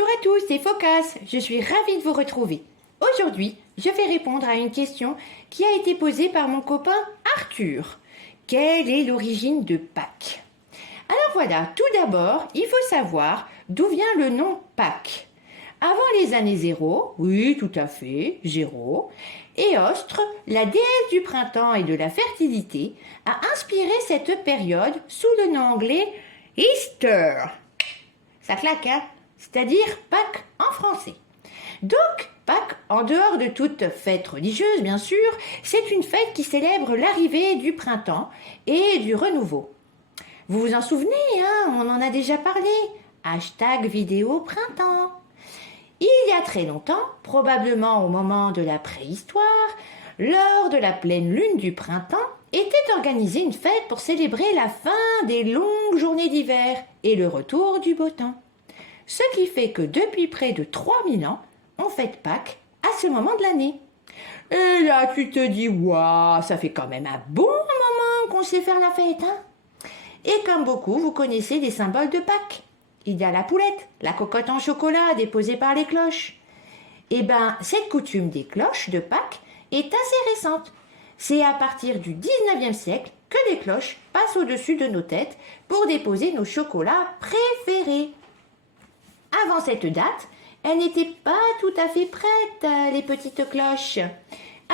Bonjour à tous, c'est Phocas. Je suis ravie de vous retrouver. Aujourd'hui, je vais répondre à une question qui a été posée par mon copain Arthur. Quelle est l'origine de Pâques? Alors voilà, tout d'abord, il faut savoir d'où vient le nom Pâques. Avant les années 0, oui, tout à fait, 0, Éostre, la déesse du printemps et de la fertilité, a inspiré cette période sous le nom anglais Easter. Ça claque, hein? C'est-à-dire Pâques en français. Donc, Pâques, en dehors de toute fête religieuse, bien sûr, c'est une fête qui célèbre l'arrivée du printemps et du renouveau. Vous vous en souvenez, hein? On en a déjà parlé. Hashtag vidéo printemps. Il y a très longtemps, probablement au moment de la préhistoire, lors de la pleine lune du printemps, était organisée une fête pour célébrer la fin des longues journées d'hiver et le retour du beau temps. Ce qui fait que depuis près de 3000 ans, on fête Pâques à ce moment de l'année. Et là, tu te dis, waouh, ça fait quand même un bon moment qu'on sait faire la fête, hein? Et comme beaucoup, vous connaissez les symboles de Pâques. Il y a la poulette, la cocotte en chocolat déposée par les cloches. Eh bien, cette coutume des cloches de Pâques est assez récente. C'est à partir du 19e siècle que les cloches passent au-dessus de nos têtes pour déposer nos chocolats préférés. Avant cette date, elles n'étaient pas tout à fait prêtes, les petites cloches.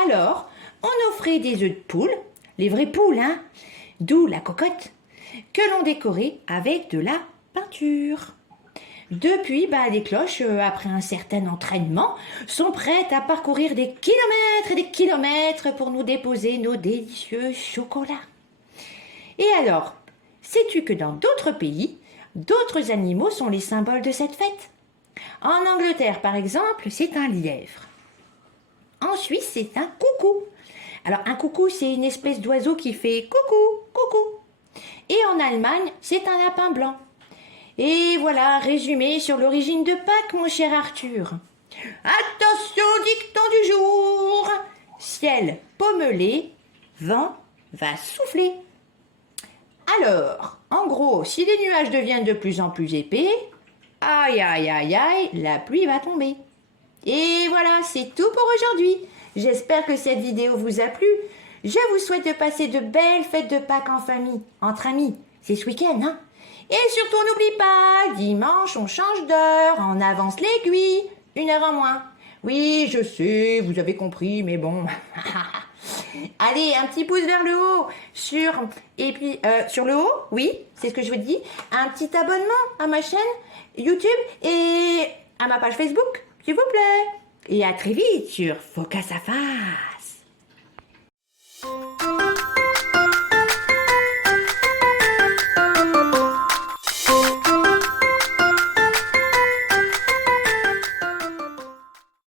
Alors, on offrait des œufs de poule, les vraies poules, hein, d'où la cocotte, que l'on décorait avec de la peinture. Depuis, les cloches, après un certain entraînement, sont prêtes à parcourir des kilomètres et des kilomètres pour nous déposer nos délicieux chocolats. Et alors, sais-tu que dans d'autres pays, d'autres animaux sont les symboles de cette fête? En Angleterre, par exemple, c'est un lièvre. En Suisse, c'est un coucou. Alors, un coucou, c'est une espèce d'oiseau qui fait coucou, coucou. Et en Allemagne, c'est un lapin blanc. Et voilà, résumé sur l'origine de Pâques, mon cher Arthur. Attention, dicton du jour. Ciel pommelé, vent va souffler. Alors, en gros, si les nuages deviennent de plus en plus épais, aïe aïe aïe aïe, la pluie va tomber. Et voilà, c'est tout pour aujourd'hui. J'espère que cette vidéo vous a plu. Je vous souhaite de passer de belles fêtes de Pâques en famille, entre amis. C'est ce week-end, hein? Et surtout, n'oublie pas, dimanche, on change d'heure, on avance l'aiguille, 1 heure en moins. Oui, je sais, vous avez compris, mais bon. Allez, un petit pouce vers le haut, sur le haut, oui, c'est ce que je vous dis. Un petit abonnement à ma chaîne YouTube et à ma page Facebook, s'il vous plaît. Et à très vite sur Phocas Safari.